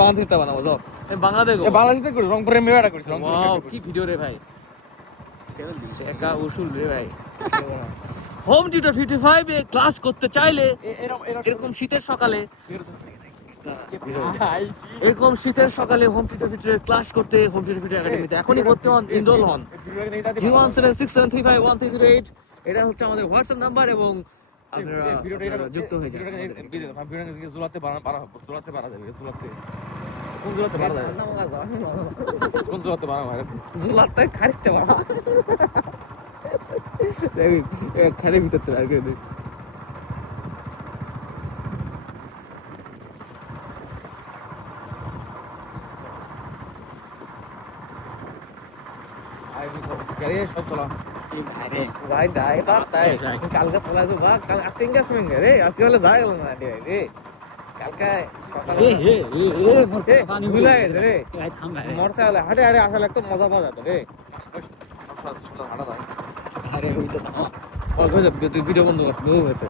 বাংলাদেশে বানাবো যাও বাংলাদেশ বাংলাদেশে করি রংপুরে মেয়েটা করছি ওয়াও কি ভিডিও রে ভাই একা উসুল রে ভাই হোম টিউটর 55 এ ক্লাস করতে চাইলে এরকম শীতের সকালে হোম টিউটর ক্লাস করতে হোম টিউটর একাডেমিতে এখনই ভর্তি হন এনরোল হন 01767351308 এটা হচ্ছে আমাদের হোয়াটসঅ্যাপ নাম্বার এবং আপনারা যুক্ত হয়ে যান জুলাতে পারা যাবে কোন জুলাতে পারা যাবে কোন জুলাতে পারা হয় জুলাতে খারিতে মারা খারে ভিতর তো আর করে দেই গাড়ি সব চলা ভাই দাই তাই কালকে চলা তো বা কাল আজকে ইনকা সঙ্গে রে আজকে হলে যাই গেল না রে কালকে সকালে পানি ভুলে গেছে রে মরতে হলে হাটে হাটে আসলে একটু মজা পাওয়া যেত রে হাঁটা যায় আরে হইছে তো ভিডিও বন্ধ কর